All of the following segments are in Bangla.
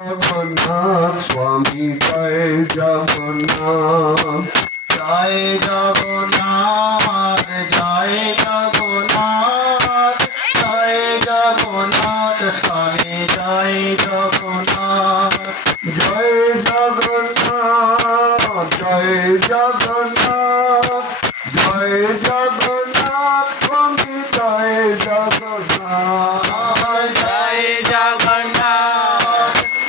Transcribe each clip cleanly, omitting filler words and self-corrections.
जगन्नाथ स्वामी जय जगन्नाथ जय जगन्नाथ जय जगन्नाथ जय जगन्नाथ स्वामी जय जगन्नाथ जय जगन्नाथ जय जगन्नाथ जय जगन्नाथ स्वामी जय जगन्नाथ जय जगन्नाथ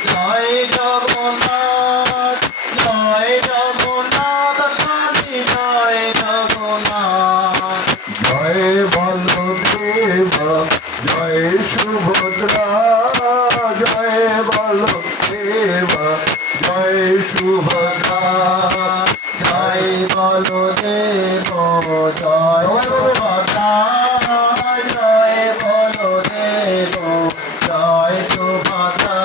जय जगन्नाथ जय जगन्नाथ स्वामी जय जगन्नाथ जय बलदेव जय सुभद्रा जय बलदेव जय सुभद्रा जय बलदेव जय सुभद्रा जय बलदेव जय सुभद्रा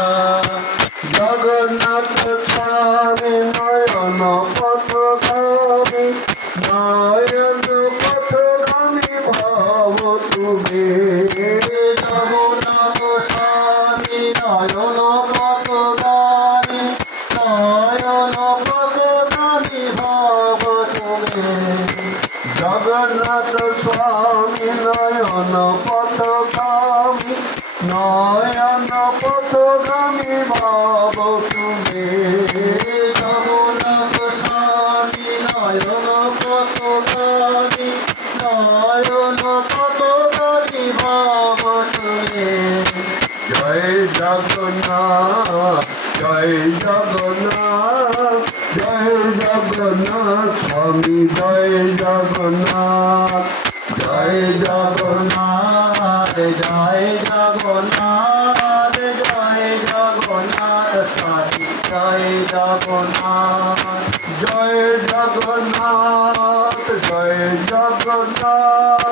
जगन्नाथ स्वामी नयन पथगामी नयन पथगामी भाव तुम्हें जगन्नाथ स्वामी नयन पथगामी नयन पथगामी भाव तुम्हें जगन्नाथ स्वामी नयन पथगामी नयन पथगामी भाव तुम्हें जगन्नाथ स्वामी नयन पथगामी नयन पथगामी भाव तुम्हें जय जगन्नाथ जय जगन्नाथ जय जगन्नाथ स्वामी जय जगन्नाथ जय जगन्नाथ जय जगन्नाथ जय जगन्नाथ स्वामी जय जगन्नाथ जय जगन्नाथ जय जगन्नाथ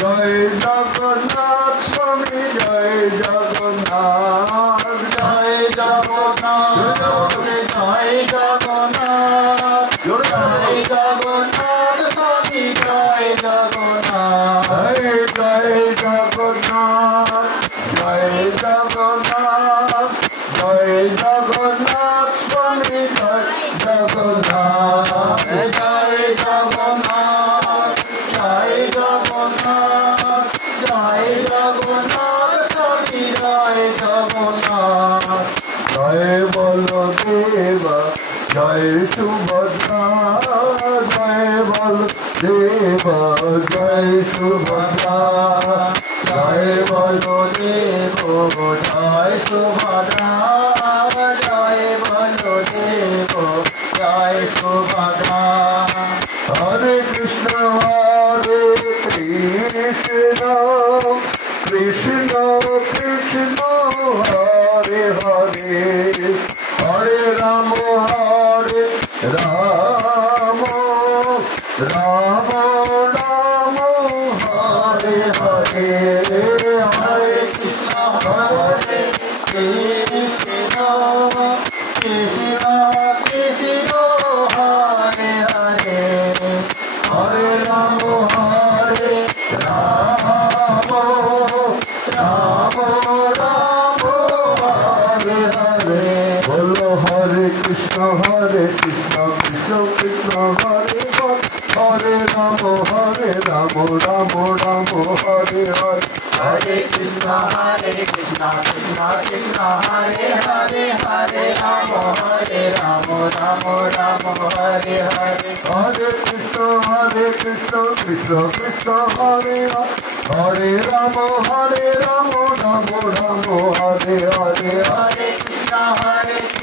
जय जगन्नाथ स्वामी जय जगन्नाथ जय जगन्नाथ जय जगन्नाथ जय जगन्नाथ स्वामी जय जगन्नाथ जय जय जगन्नाथ जय जगन्नाथ जय जगन्नाथ स्वामी जय जगन्नाथ जय जगन्नाथ जय जगन्नाथ जय जगन्नाथ स्वामी जय जगन्नाथ जय बलदेव जय सुभद्रा जय बलदेव जय सुभद्रा जय बलदेव जय सुभद्रा जय बलदेव जय सुभद्रा हरे कृष्ण कृष्ण कृष्ण हरे हरे हरे राम राम राम राम हरे हरे हरे कृष्ण कृष्ण कृष्ण कृष्ण हरे हरे हरे राम राम राम राम हरे हरे बोलो हरे कृष्ण कृष्ण कृष्ण हरे हरे राम राम राम हरे हरे हरे कृष्ण कृष्ण कृष्ण हरे हरे हरे राम राम राम हरे हरे हरे कृष्ण कृष्ण कृष्ण हरे हरे राम राम राम हरे हरे हरे कृष्ण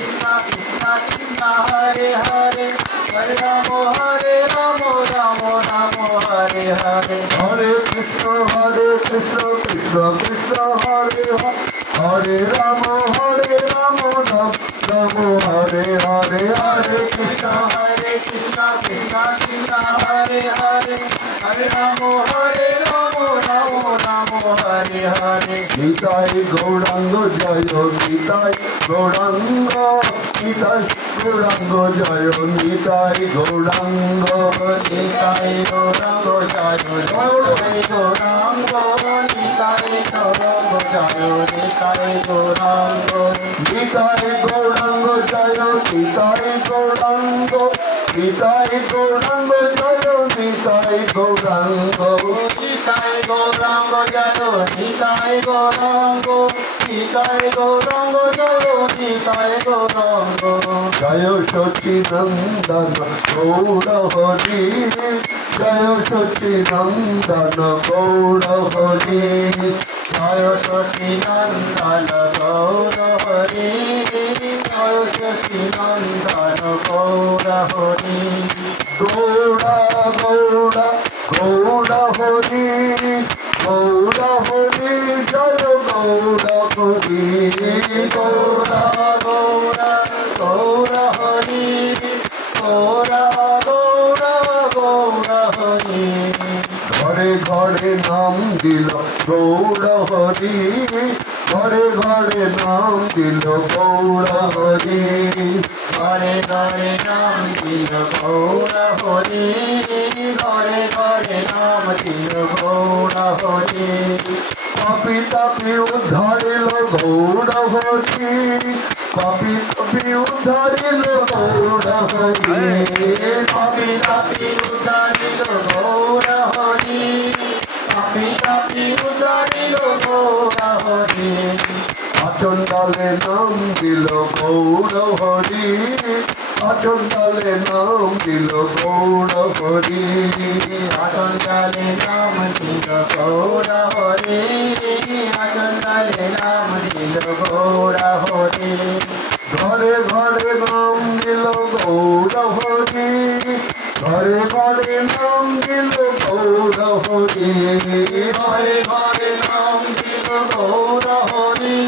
कृष्ण कृष्ण हरे हरे हरे राम राम राम हरे हरे हरे कृष्ण कृष्ण कृष्ण हरे हरे राम राम राम हरे हरे हरे कृष्ण कृष्ण कृष्ण हरे हरे हरे राम राम राम हरे हरे गीताय गौरांग जय गीताय गौरांग गीताय गौरांग जय गीताय गौरांग निताय गौरांग जय जय गौरांग निताय गौरांग जय निताय गौरांग নিতাই গৌরাঙ্গ জয় নিতাই গৌরাঙ্গ নিতাই গৌরাঙ্গ জয় নিতাই গৌরাঙ্গ নিতাই গৌরাঙ্গ জয় নিতাই গৌরাঙ্গ নিতাই গৌরাঙ্গ জয় নিতাই গৌরাঙ্গ জয় সচিনন্দন গৌর হরি জয় সচিনন্দন গৌর হরি জয় সচিনন্দন গৌর হরি জয় সচিনন্দন গৌর হরি গৌড়া গৌড়া গৌড়া হরি গৌড়া হরি জয় গৌড়া হরি গৌরা গৌরা গৌরা হরি গৌরা গৌরা গৌরা হরি ঘরে ঘরে নাম দিল গৌর হরি ঘরে ঘরে নাম দিল গৌর হরি ঘরে ঘরে নাম দিল গৌরা হরি ঘরে ঘরে নাম দিল গৌরা হরি পাপি তাপি উদ্ধারিল গৌর হরি পাপি তাপি উদ্ধারিল গৌর হরি পাপি তাপি উদ্ধারিল গৌরা হরি পাপি তাপি উদ্ধারিল গৌরা হরি আচন্দালে নাম দিল গৌর হরি আচন্দালে নাম দিল গৌর হরি আচন্দালে নাম দিল গৌরা হরি আচন্দালে নাম দিল গৌরা হরি ঘরে ঘরে নাম দিল গৌর হরি ঘরে ঘরে নাম দিল গৌর হরি ঘরে ঘরে নাম দিল গৌরা হরি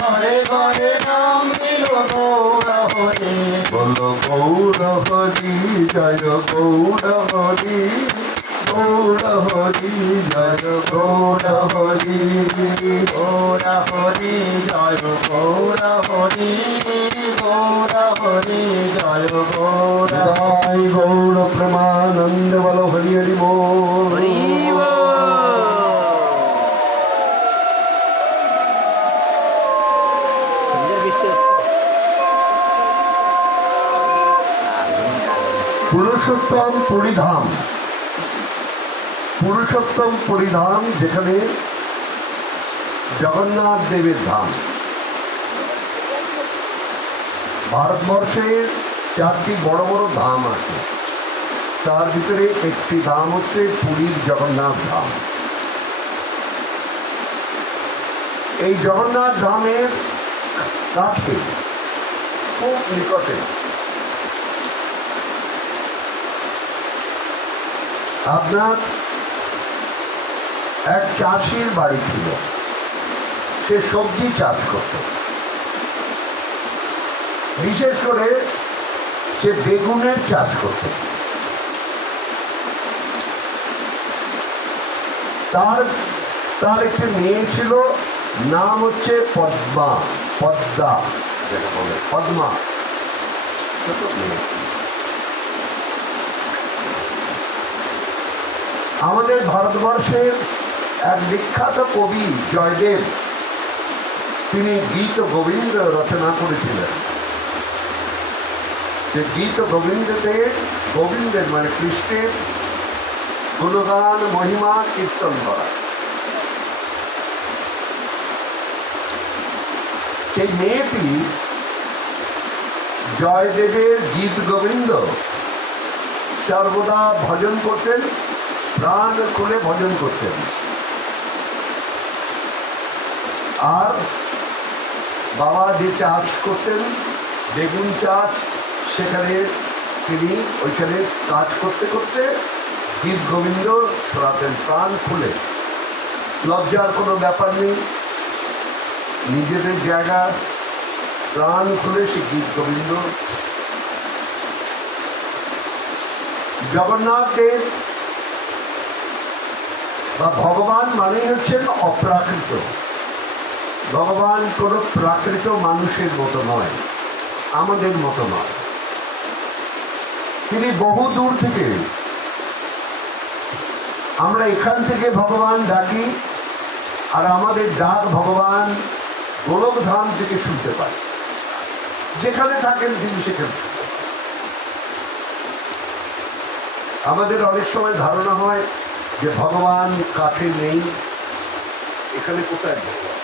ঘরে ঘরে নাম দিল গৌরা হরি বল গৌর হরি জয় গৌর হরি গৌর হরি জয় গৌর হরি গৌরা হরি জয় গৌরা হরি গৌরা হরি জয় গৌরা জয় গৌর প্রেমানন্দ বল হরি হরি বল পুরুষোত্তম পরিধাম পুরুষোত্তম পরিধাম যেখানে জগন্নাথ দেবের ধাম ভারতবর্ষের 4টি বড় বড় ধাম আছে তার ভিতরে একটি ধাম হচ্ছে পুরীর জগন্নাথ ধাম এই জগন্নাথ ধামের কাছে খুব নিকটে আপনার এক চাষির বাড়ি ছিল সে সবজি চাষ করত বিশেষ করে সে বেগুনের চাষ করত তার একটি মেয়ে ছিল নাম হচ্ছে পদ্মা যেটা বলে পদ্মা ছোট মেয়ে আমাদের ভারতবর্ষের এক বিখ্যাত কবি জয়দেব তিনি গীত গোবিন্দ রচনা করেছিলেন যে গীত গোবিন্দতে গোবিন্দের মানে কৃষ্ণের গুণগান মহিমা কীর্তন করা সেই মেয়েটি জয়দেবের গীত গোবিন্দ সর্বদা ভজন করতেন প্রাণ খুলে ভজন করতেন আর বাবা যে চাষ করতেন বেগুন চাষ সেখানে তিনি ওইখানে কাজ করতে করতে গীত গোবিন্দ শোনাতেন প্রাণ খুলে লজ্জার কোনো ব্যাপার নেই নিজেদের জায়গা প্রাণ খুলে সে গীত গোবিন্দ জগন্নাথ দেব বা ভগবান মানেই হচ্ছেন অপ্রাকৃত ভগবান কোনো প্রাকৃত মানুষের মতো নয় আমাদের মতো নয় তিনি বহু দূর থেকে আমরা এখান থেকে ভগবান ডাকি আর আমাদের ডাক ভগবান গোলকধাম থেকে শুনতে পান, যেখানে থাকেন তিনি সেখানে শুনতে পান। আমাদের অনেক সময় ধারণা হয় যে ভগবান কাছে নেই, এখানে কোথায় ভগবান?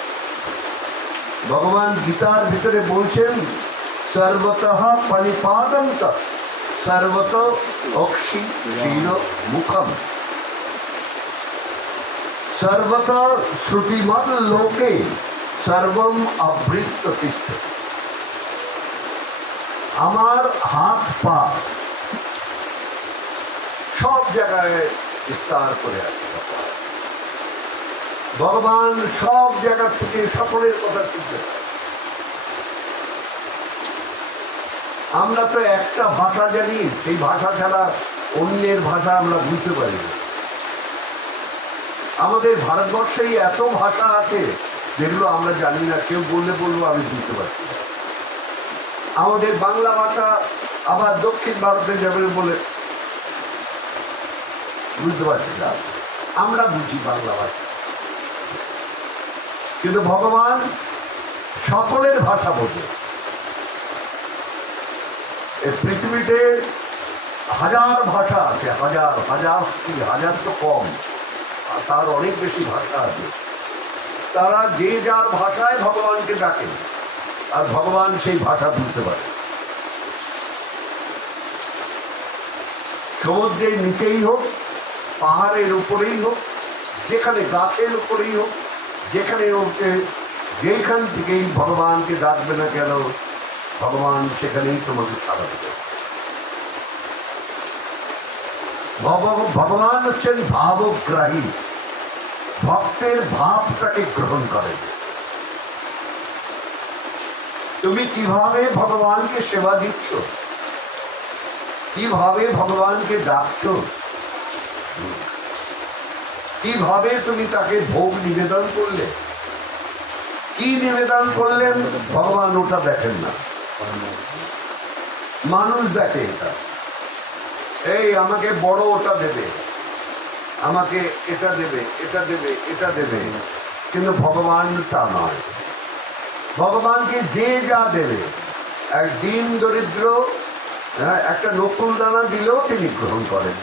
ভগবান গীতার ভিতরে বলছেন সর্বতঃ পরিপাদম তৎ সর্বত অক্ষি শীল মুখম সর্বত শ্রুতিমত লোকে সর্বম আবৃত্ত তিষ্ঠতি। আমার হাত পা সব জায়গায় বিস্তার করে আছে। ভগবান সব জায়গা থেকে সকলের কথা শুনতে পায়। আমরা তো একটা ভাষা জানি, সেই ভাষা ছাড়া অন্যের ভাষা আমরা বুঝতে পারি না। আমাদের ভারতবর্ষেই এত ভাষা আছে যেগুলো আমরা জানি না, কেউ বললে বলবো আমি বুঝতে পারছি না। আমাদের বাংলা ভাষা আবার দক্ষিণ ভারতে যাবে বলে বুঝতে পারছি না, আমরা বুঝি বাংলা ভাষা, কিন্তু ভগবান সকলের ভাষা বোঝে। এই পৃথিবীতে হাজার ভাষা আছে, হাজার হাজার কি হাজার তো কম, আর তার অনেক বেশি ভাষা আছে। তারা যে যার ভাষায় ভগবানকে ডাকে, আর ভগবান সেই ভাষা বুঝতে পারে। সমুদ্রের নিচেই হোক, পাহাড়ের উপরেই হোক, যেখানে গাছের উপরেই হোক, যেখানে যেখান থেকেই ভগবানকে ডাকবে না কেন, ভগবান সেখানেই তোমাকে সাড়া দেবে। ভগবান হচ্ছেন ভাবগ্রাহী, ভক্তের ভাবটাকে গ্রহণ করেন। তুমি কিভাবে ভগবানকে সেবা দিচ্ছ, কিভাবে ভগবানকে ডাকছ, কিভাবে তুমি তাকে ভোগ নিবেদন করলে, কি নিবেদন করলেন, ভগবান ওটা দেখেন না, মানুষ দেখে এটা। এই আমাকে বড় ওটা দেবে, আমাকে এটা দেবে, এটা দেবে, এটা দেবে, কিন্তু ভগবান তা নয়। ভগবানকে যে যা দেবে, এক দিন দরিদ্র একটা নকুল দানা দিলেও তিনি গ্রহণ করেন,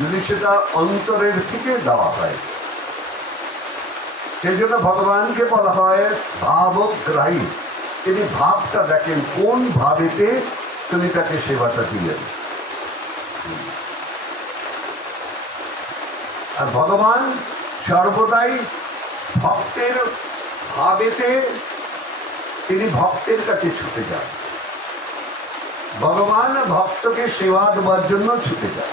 যদি সেটা অন্তরের থেকে দেওয়া হয়। সেই জন্য ভগবানকে বলা হয় ভাবগ্রাহী। তিনি ভাবটা দেখেন, কোন ভাবেতে তুমি তাকে সেবাটা দিলেন। আর ভগবান সর্বদাই ভক্তের ভাবেতে তিনি ভক্তের কাছে ছুটে যান। ভগবান ভক্তকে সেবা দেওয়ার জন্য ছুটে যান।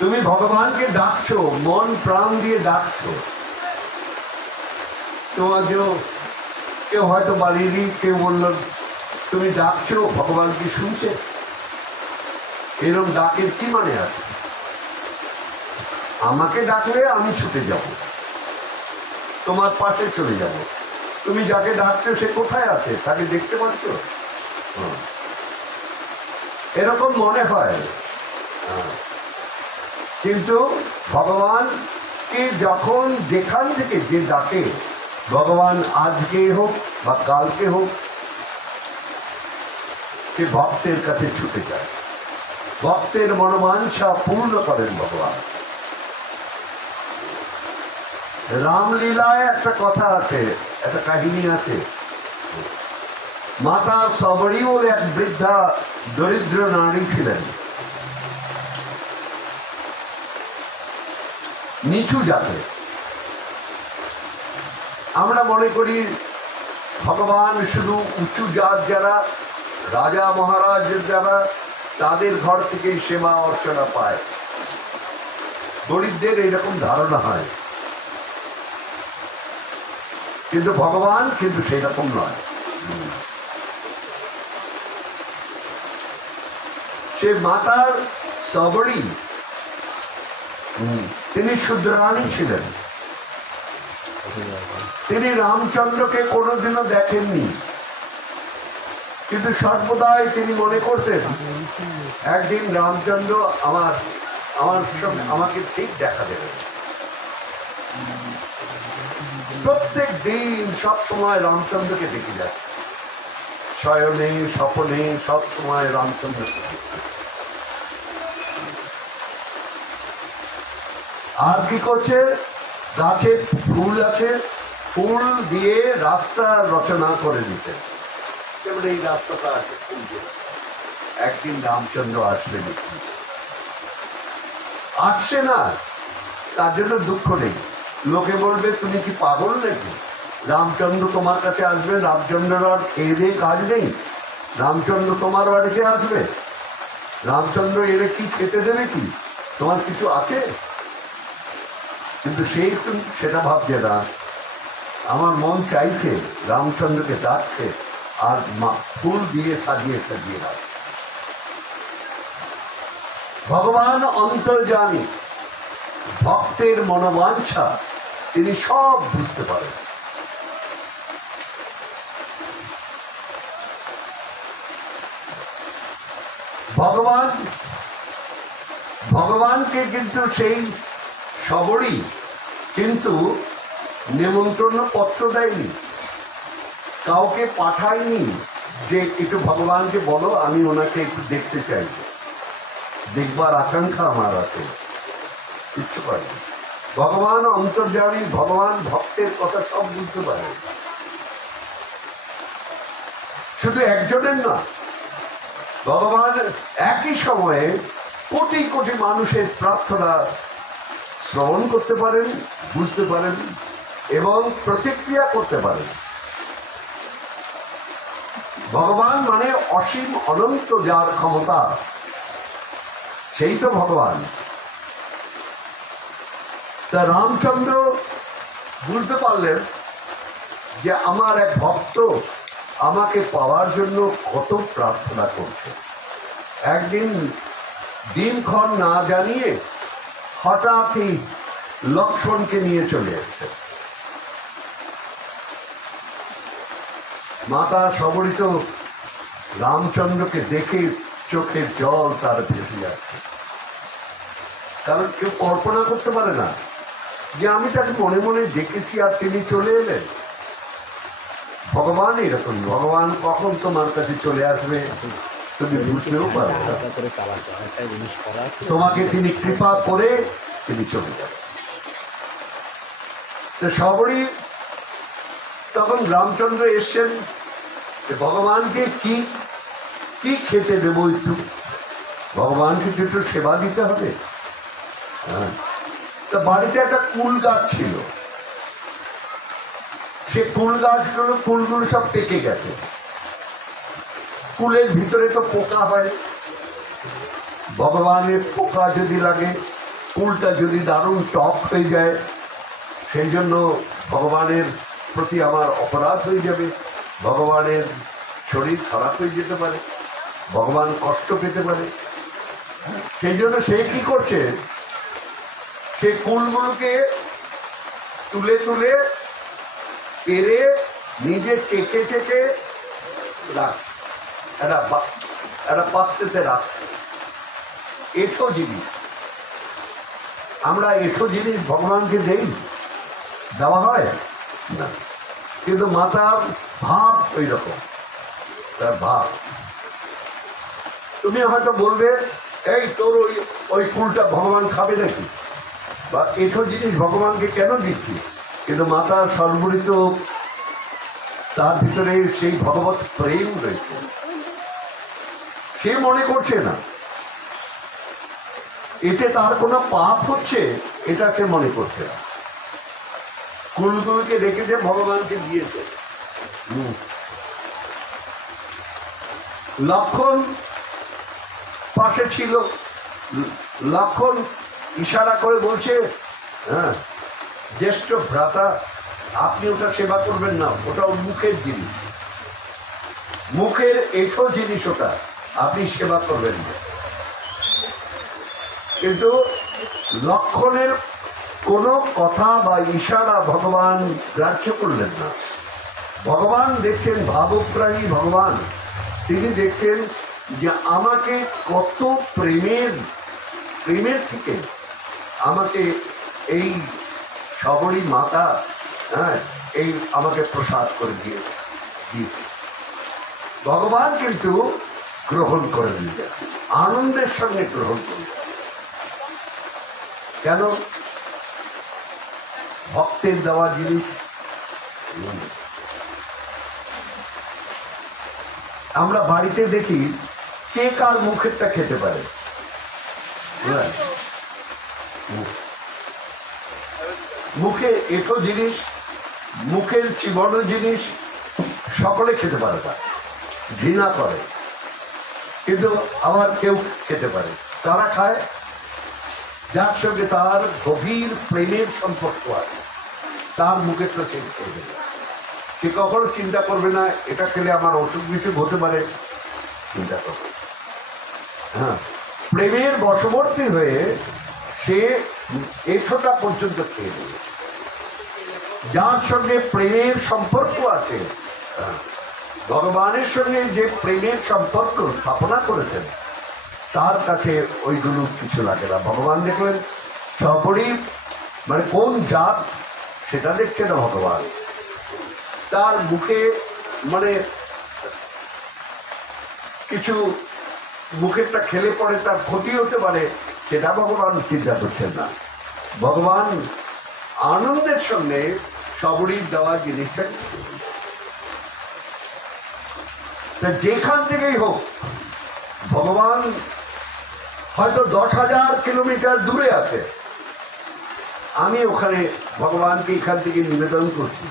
তুমি ভগবানকে ডাকছো, মন প্রাণ দিয়ে ডাকছো। তোমার কেউ হয়তো বাড়িরই কেউ বলল তুমি ডাকছো, ভগবান কি শুনছে? এরকম ডাকের কি মানে আছে? আমাকে ডাকলে আমি ছুটে যাব, তোমার পাশে চলে যাব। তুমি যাকে ডাকছো সে কোথায় আছে, তাকে দেখতে পাচ্ছ? এরকম মনে হয়, কিন্তু ভগবানকে যখন যেখান থেকে যে ডাকে, ভগবান আজকে হোক বা কালকে হোক, সে ভক্তের কাছে ছুটে যায়, ভক্তের মনোবাঞ্ছা পূর্ণ করেন ভগবান। রামলীলায় একটা কথা আছে, একটা কাহিনী আছে। মাতা সবরী বলে এক বৃদ্ধা দরিদ্র নারী ছিলেন, নিচু জাতে। আমরা মনে করি ভগবান শুধু উঁচু জাত যারা, রাজা মহারাজ যারা, তাদের ঘর থেকেই সেবা অর্চনা পায়। দরিদ্রের এরকম ধারণা হয়, কিন্তু ভগবান কিন্তু সেই রকম নয়। সে মাতার সবরী, তিনি শুদ্রানী ছিলেন। তিনি রামচন্দ্রকে কোনোদিনও দেখেননি, কিন্তু সর্বদাই তিনি মনে করতেন একদিন রামচন্দ্র আমাকে ঠিক দেখা দেবেন। প্রত্যেক দিন সব সময় রামচন্দ্রকে দেখে যাচ্ছে, শয়নে স্বপনে সব সময় রামচন্দ্রকে দেখে। আর কি করছে, গাছে ফুল আছে, ফুল দিয়ে রাস্তা রচনা করে দিতেন, যেমন এই রাস্তাটা আছে ফুল দিয়ে। একদিন রামচন্দ্র আসবেন, আসছে না, তার জন্য দুঃখ নেই। লোকে বলবে তুমি কি পাগল নাকি, রামচন্দ্র তোমার কাছে আসবে, রামচন্দ্র আর খেয়ে দিয়ে কাজ নেই, রামচন্দ্র তোমার বাড়িতে আসবে, রামচন্দ্র এলে কি খেতে দেবে, কি তোমার কিছু আছে? কিন্তু সেই সেটা ভাবছে না, আমার মন চাইছে, রামচন্দ্রকে ডাকছে আর ফুল দিয়ে সাজিয়ে সাজিয়ে রাখছে। ভগবান অন্তর্যামী, ভক্তের মনোবাঞ্ছা তিনি সব বুঝতে পারেন। ভগবানকে কিন্তু সেই সবরই কিন্তু নিমন্ত্রণ পত্র দেয়নি, কাউকে পাঠায়নি যে একটু ভগবানকে বলো আমি ওনাকে একটু দেখতে চাই, দেখবার আকাঙ্ক্ষা আমার আছে, কিচ্ছু পারে। ভগবান অন্তর্যামী, ভগবান ভক্তের কথা সব বুঝতে পারে। শুধু একজনের না, ভগবান একই সময়ে কোটি কোটি মানুষের প্রার্থনা শ্রবণ করতে পারেন, বুঝতে পারেন এবং প্রতিক্রিয়া করতে পারেন। ভগবান মানে অসীম অনন্ত যার ক্ষমতা, সেই তো ভগবান। তা রামচন্দ্র বুঝতে পারলেন যে আমার এক ভক্ত আমাকে পাওয়ার জন্য কত প্রার্থনা করছে। একদিন দিনক্ষণ না জানিয়ে হঠাৎই লক্ষ্মণকে নিয়ে চলে এসছে। মাতা সবরিত রামচন্দ্রকে দেখে চোখের জল তার ভেসে যাচ্ছে, কারণ কেউ কল্পনা করতে পারে না যে আমি তাকে মনে মনে ডেকেছি আর তিনি চলে এলেন। ভগবান এরকম, ভগবান কখন তোমার কাছে চলে আসবে তুমি বুঝতেও পারো না, তোমাকে তিনি কৃপা করে তিনি চলে যাবেন। তো সবরই তখন রামচন্দ্র এসছেন, ভগবানকে কি কি খেতে দেবো, একটু ভগবানকে একটু সেবা দিতে হবে। তা বাড়িতে একটা কুল গাছ ছিল, সে কুল গাছগুলো ফুলগুলো সব পেকে গেছে, কুলের ভিতরে তো পোকা হয়, ভগবানের পোকা যদি লাগে, কুলটা যদি দারুণ টক হয়ে যায়, সেই জন্য ভগবানের প্রতি আমার অপরাধ হয়ে যাবে, ভগবানের শরীর খারাপ হয়ে যেতে পারে, ভগবান কষ্ট পেতে পারে। সেই জন্য সে কি করছে, সে কুলগুলোকে তুলে তুলে পেরে নিজে চেকে চেকে রাখছে, একটা পাত্রেতে রাখছে। এঁঠো জিনিস, আমরা এঁঠো জিনিস ভগবানকে দেই, দেওয়া হয় না, কিন্তু মাতার ভাব ওই রকম, তার ভাব। তুমি হয়তো বলবে এই তোর ওই ফুলটা ভগবান খাবে নাকি, বা এঁঠো জিনিস ভগবানকে কেন দিচ্ছি, কিন্তু মাতার সর্বরিত তার ভিতরে সেই ভগবত প্রেম রয়েছে, সে মনে করছে না এতে তার কোনো পাপ হচ্ছে, এটা সে মনে করছে না। কুলগুলোকে রেখেছে, ভগবানকে দিয়েছে। লক্ষণ পাশে ছিল, লক্ষণ ইশারা করে বলছে, হ্যাঁ জ্যেষ্ঠ ভ্রাতা আপনি ওটা সেবা করবেন না, ওটা মুখের জিনিস, মুখের এঁঠো জিনিস, ওটা আপনি সেবা করবেন না। কিন্তু লক্ষণের কোনো কথা বা ইশারা ভগবান গ্রাহ্য করলেন না। ভগবান দেখছেন, ভাবপ্রাণী ভগবান, তিনি দেখছেন যে আমাকে কত প্রেমের থেকে আমাকে এই সবরী মাতা হ্যাঁ, এই আমাকে প্রসাদ করে দিয়েছে। ভগবান কিন্তু গ্রহণ করে নিলেন, আনন্দের সঙ্গে গ্রহণ করলেন। কেন? ভক্তের দেওয়া জিনিস। আমরা বাড়িতে দেখি কে কার মুখেরটা খেতে পারে, মুখে এটো জিনিস, মুখের চিবানো জিনিস সকলে খেতে পারে না, ঘৃণা করে। কিন্তু আবার কেউ খেতে পারে, তারা খায় যার সঙ্গে তার গভীর প্রেমের সম্পর্ক আছে, তার মুখের তো চেঞ্জ করবে না। সে কখনো চিন্তা করবে না এটা খেলে আমার অসুখ বিসুখ হতে পারে, চিন্তা করবে। হ্যাঁ, প্রেমের বশবর্তী হয়ে সে এঠোটা পর্যন্ত খেয়ে নেবে। যার সঙ্গে প্রেমের সম্পর্ক আছে, ভগবানের সঙ্গে যে প্রেমের সম্পর্ক স্থাপনা করেছেন, তার কাছে ওইগুলো কিছু লাগে না। ভগবান দেখলেন সপরি, মানে কোন জাত সেটা দেখছে না ভগবান, তার মুখে মানে কিছু মুখেরটা খেলে পরে তার ক্ষতি হতে পারে, সেটা ভগবান চিন্তা করছেন না। ভগবান আনন্দের সঙ্গে সবরীর দেওয়া জিনিসটা, যেখান থেকেই হোক, ভগবান হয়তো 10,000 কিলোমিটার দূরে আছে, আমি ওখানে ভগবানকে এখান থেকে নিবেদন করছি,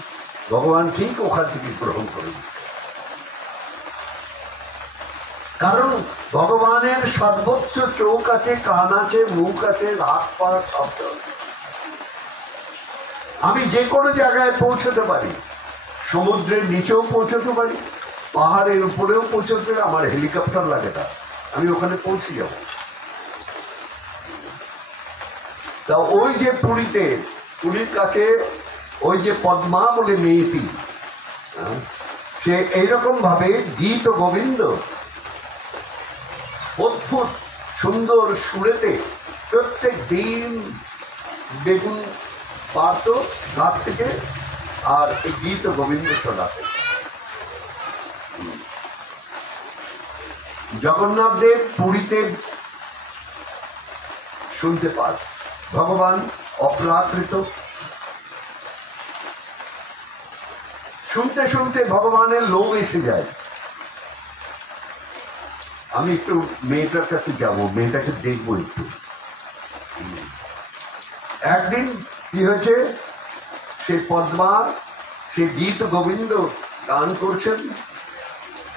ভগবান ঠিক ওখান থেকে গ্রহণ করবেন। কারণ ভগবানের সর্বোচ্চ চোখ আছে, কান আছে, মুখ আছে, হাত পা সব। আমি যে কোনো জায়গায় পৌঁছতে পারি, সমুদ্রের নিচেও পৌঁছতে পারি, পাহাড়ের উপরেও পৌঁছতে, আমার হেলিকপ্টার লাগে না, আমি ওখানে পৌঁছে যাব। তা ওই যে পুরীতে, পুরীর কাছে ওই যে পদ্মা বলে মেয়েটি, সে এইরকম ভাবে গীত গোবিন্দ অদ্ভুত সুন্দর সুরেতে প্রত্যেক দিন বেগুন পারত গাছ থেকে, আর এই গীত গোবিন্দ শোনাতে। জগন্নাথ দেব পুরীতে শুনতে পান ভগবান অপ্রাকৃত, শুনতে শুনতে ভগবানের লোভ এসে যায়। আমি একটু মেয়েটার কাছে যাব, মেয়েটাকে দেখবো একটু। একদিন কি হয়েছে, সে পদ্মা, সে গীত গোবিন্দ গান করছেন,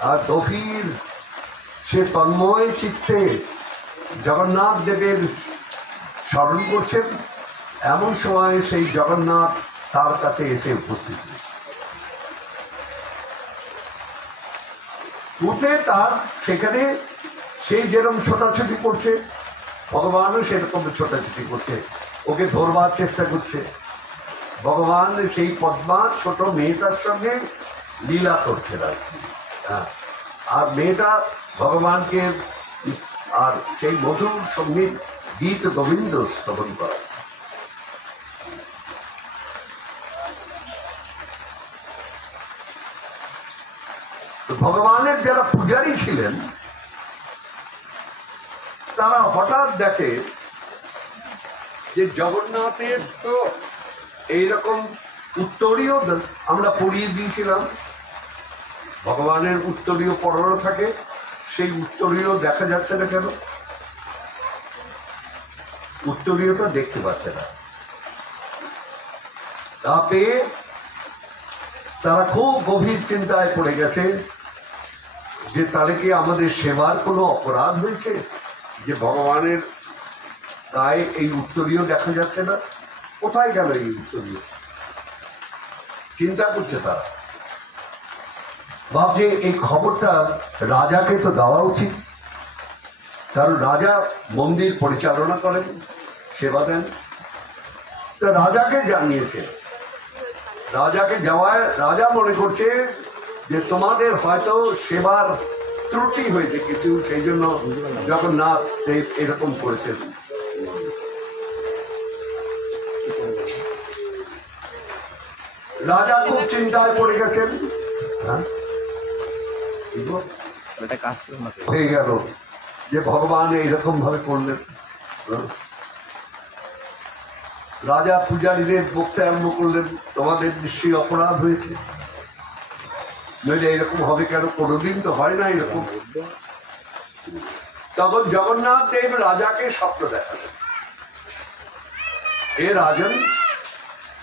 আর গভীর সে তন্ময় চিত্তে জগন্নাথ দেবের স্মরণ করছেন। এমন সময় সেই জগন্নাথ তার কাছে এসে উপস্থিত, উঠে তার সেখানে সেই যেরকম ছোটাছুটি করছে, ভগবানও সেরকম ছোটাছুটি করছে, ওকে ধরবার চেষ্টা করছে। ভগবান সেই পদ্মার ছোট মেয়েটার সঙ্গে লীলা করছে না, আর মেয়েটা ভগবানকে আর সেই মধুর সঙ্গীত গীত গোবিন্দ শ্রবণ করা। ভগবানের যারা পূজারী ছিলেন, তারা হঠাৎ দেখে যে জগন্নাথের তো এইরকম উত্তরীয় আমরা পরিয়ে দিয়েছিলাম, ভগবানের উত্তরীয় পরানো থাকে, সেই উত্তরীয় দেখা যাচ্ছে না কেন? উত্তরীয়টা দেখতে পাচ্ছে না। তাতে তারা খুব গভীর চিন্তায় পড়ে গেছে যে তাহলে কি আমাদের সেবার কোনো অপরাধ হয়েছে যে ভগবানের গায়ে এই উত্তরীয় দেখা যাচ্ছে না? কোথায় গেল এই উত্তরীয়? চিন্তা করছে তারা, ভাবছে এই খবরটা রাজাকে তো দেওয়া উচিত, কারণ রাজা মন্দির পরিচালনা করেন, সেবা দেন। তো রাজাকে জানিয়েছে, রাজাকে যাওয়ায় রাজা মনে করছে যে তোমাদের হয়তো সেবার ত্রুটি হয়েছে কিছু, সেই জন্য জগন্নাথ দেব এরকম করেছেন। রাজা খুব চিন্তায় পড়ে গেছেন। হ্যাঁ, হয়ে গেল যে ভগবান এইরকম ভাবে করলেন। রাজা পূজারীদের বকতে আরম্ভ করলেন, তোমাদের নিশ্চয়ই অপরাধ হয়েছে, নইলে এরকম হবে কেন, কোনোদিন তো হয় না এরকম। তখন জগন্নাথ দেব রাজাকে স্বপ্ন দেখালেন, হে রাজন,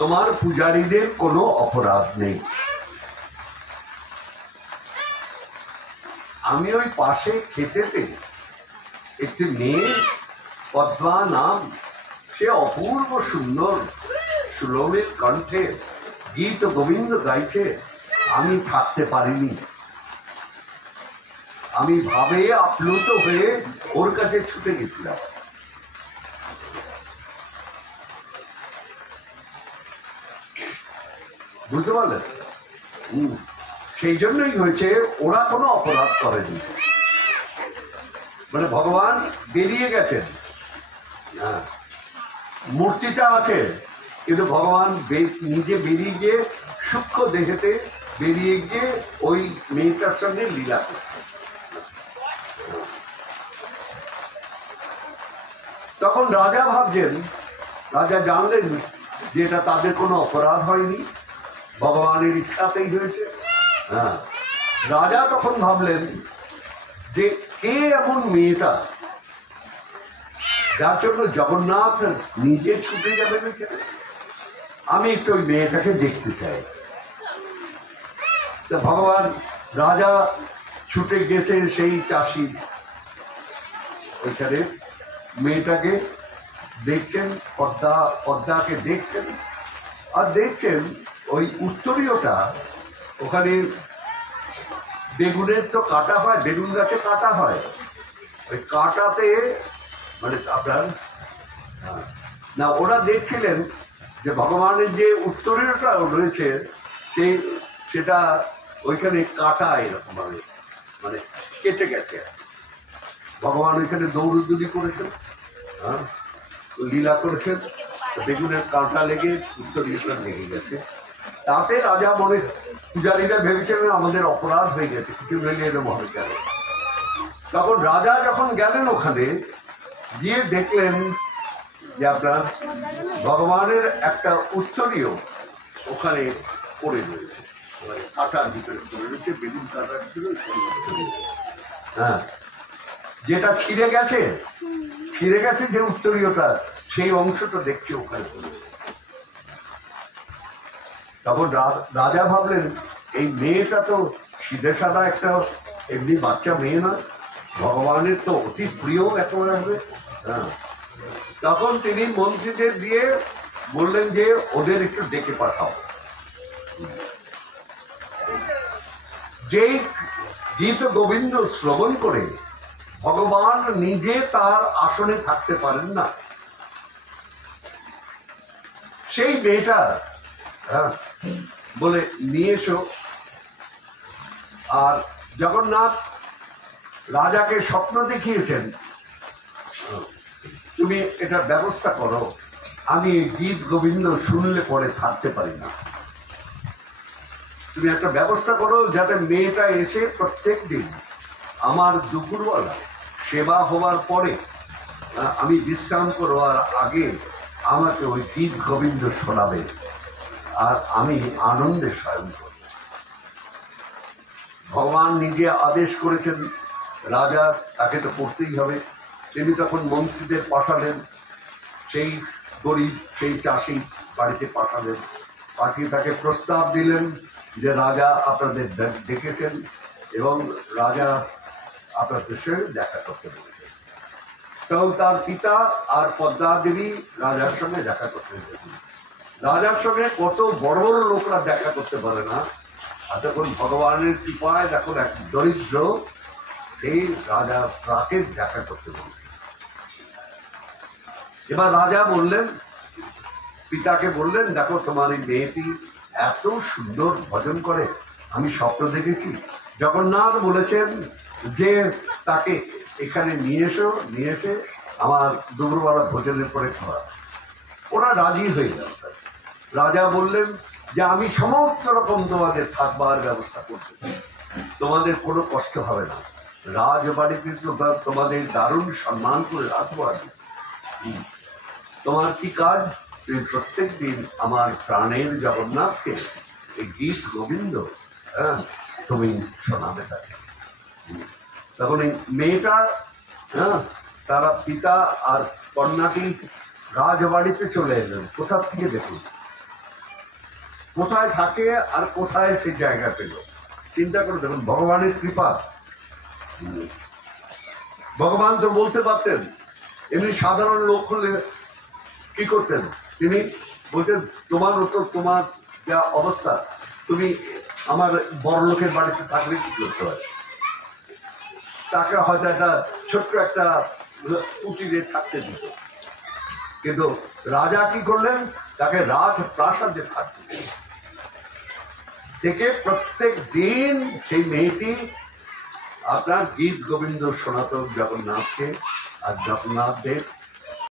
তোমার পূজারীদের কোনো অপরাধ নেই। আমি ওই পাশে খেতেতে একটি মেয়ে পদ্মা নাম, সে অপূর্ব সুন্দর সুলভের কণ্ঠে গীত গোবিন্দ গাইছে, আমি থাকতে পারিনি। আমি ভাবে আপ্লুত হয়ে ওর কাছে ছুটে গেছিলাম। বুঝতে পারলেন? সেই জন্যই হয়েছে, ওরা কোনো অপরাধ করেনি। মানে ভগবান বেরিয়ে গেছেন, হ্যাঁ, মূর্তিটা আছে, কিন্তু ভগবান নিজে বেরিয়ে গিয়ে সূক্ষ্ম দেহেতে বেরিয়ে গিয়ে ওই মেয়েটার সঙ্গে লীলা করছে। তখন রাজা ভাবছেন, রাজা জানলেন যে এটা তাদের কোনো অপরাধ হয়নি, ভগবানের ইচ্ছাতেই হয়েছে। হ্যাঁ, রাজা তখন ভাবলেন যে কে এমন মেয়েটা যার জন্য জগন্নাথ নিজে ছুটে যাবেন এখানে, আমি একটু ওই মেয়েটাকে দেখতে চাই। তা ভগবান রাজা ছুটে গেছেন সেই চাষি ওইখানে, মেয়েটাকে দেখছেন, পদ্মাকে দেখছেন, আর দেখছেন ওই উত্তরীয়টা ওখানে বেগুনের তো কাটা হয়, বেগুন গাছে কাটা হয়, ওই কাটাতে মানে আপনার না, ওরা দেখছিলেন যে ভগবানের যে উত্তরীয়টা রয়েছে সেটা ওইখানে কাটা এরকম ভাবে মানে কেটে গেছে। ভগবান ওইখানে দৌড়দৌড়ি করেছেন, হ্যাঁ, লীলা করেছেন, বেগুনের কাঁটা লেগে উত্তরীয়টা লেগে গেছে। তাতে রাজা মনে, পূজারীরা ভেবেছিলেন আমাদের অপরাধ হয়ে গেছে, কিছু নইলে এরকম হবে কেন। তখন রাজা যখন গেলেন ওখানে গিয়ে দেখলেন যে আপনার ভগবানের একটা উত্তরীয় ওখানে পড়ে রয়েছে, কাঁটার ভিতরে পড়ে রয়েছে, বেগুন কাঁটার ভিতরে। হ্যাঁ, যেটা ছিঁড়ে গেছে যে উত্তরীয়টা, সেই অংশটা দেখছি ওখানে পড়েছে। তখন রাজা ভাবলেন, এই মেয়েটা তো সিধে সাদা একটা এমনি বাচ্চা মেয়ে না, ভগবানের তো অতি প্রিয় একেবারে হবে। হ্যাঁ, তখন তিনি মন্ত্রীদের দিয়ে বললেন যে ওদের একটু ডেকে পাঠাও। যেই গীত গোবিন্দ শ্রবণ করে ভগবান নিজে তার আসনে থাকতে পারেন না, সেই মেয়েটা বলে নিয়ে এসো। আর জগন্নাথ রাজাকে স্বপ্ন দেখিয়েছেন, তুমি এটার ব্যবস্থা করো, আমি গীত গোবিন্দ শুনলে পরে থাকতে পারি না, তুমি একটা ব্যবস্থা করো যাতে মেয়েটা এসে প্রত্যেক দিন আমার দুপুরবেলা সেবা হওয়ার পরে, আমি বিশ্রাম করবার আগে আমাকে ওই গীত গোবিন্দ শোনাবে, আর আমি আনন্দে শয়ন করব। ভগবান নিজে আদেশ করেছেন, রাজা তাকে তো করতেই হবে। তিনি তখন মন্ত্রীদের পাঠালেন, সেই গরিব সেই চাষি বাড়িতে পাঠালেন, পাঠিয়ে তাকে প্রস্তাব দিলেন যে রাজা আপনাদের ডেকেছেন এবং রাজা আপনাদের সঙ্গে দেখা করতে বলেছেন। তখন তার পিতা আর পদ্মা দেবী রাজার সঙ্গে দেখা করতে গেছেন। রাজার সঙ্গে কত বড় বড় লোকরা দেখা করতে পারে না, আর তখন ভগবানের কৃপায় দেখুন এক দরিদ্র সেই রাজা তাকে দেখা করতে বললেন। এবার রাজা বললেন, পিতাকে বললেন, দেখো তোমার এই মেয়েটি এত সুন্দর ভজন করে, আমি স্বপ্ন দেখেছি, জগন্নাথ বলেছেন যে তাকে এখানে নিয়ে এসে আমার দুপুরবেলা ভোজনের পরে খাওয়া। ওরা রাজি হয়ে গেল। রাজা বললেন যে আমি সমস্ত রকম তোমাদের থাকবার ব্যবস্থা করতে পারি, তোমাদের কোনো কষ্ট হবে না, রাজবাড়িতে তোমাদের দারুণ সম্মান করে রাখবো আমি। তোমার কি কাজ? তুমি প্রত্যেক দিন আমার প্রাণের জগন্নাথকে এই গীত গোবিন্দ তুমি শোনাবে তাকে। তখন এই মেয়েটা তারা পিতা আর কন্যাটি রাজবাড়িতে চলে এলেন। কোথা থেকে দেখুন, কোথায় থাকে আর কোথায় সে জায়গা পেল, চিন্তা করে দেখুন। ভগবানের কৃপা। ভগবান তো বলতে পারতেন, এমনি সাধারণ লোক হলে কি করতেন? তিনি বলতেন তোমার মতো তোমার যা অবস্থা, তুমি আমার বড় লোকের বাড়িতে থাকলে কি করতে হয়? তাকে হয়তো একটা ছোট্ট একটা কুটিরে থাকতে দিত, কিন্তু রাজা কি করলেন? তাকে রাজপ্রাসাদে থাকতে দিলেন। থেকে প্রত্যেক দিন সেই মেয়েটি আপনার গীত গোবিন্দ শোনাত জগন্নাথকে, আর জগন্নাথ দেব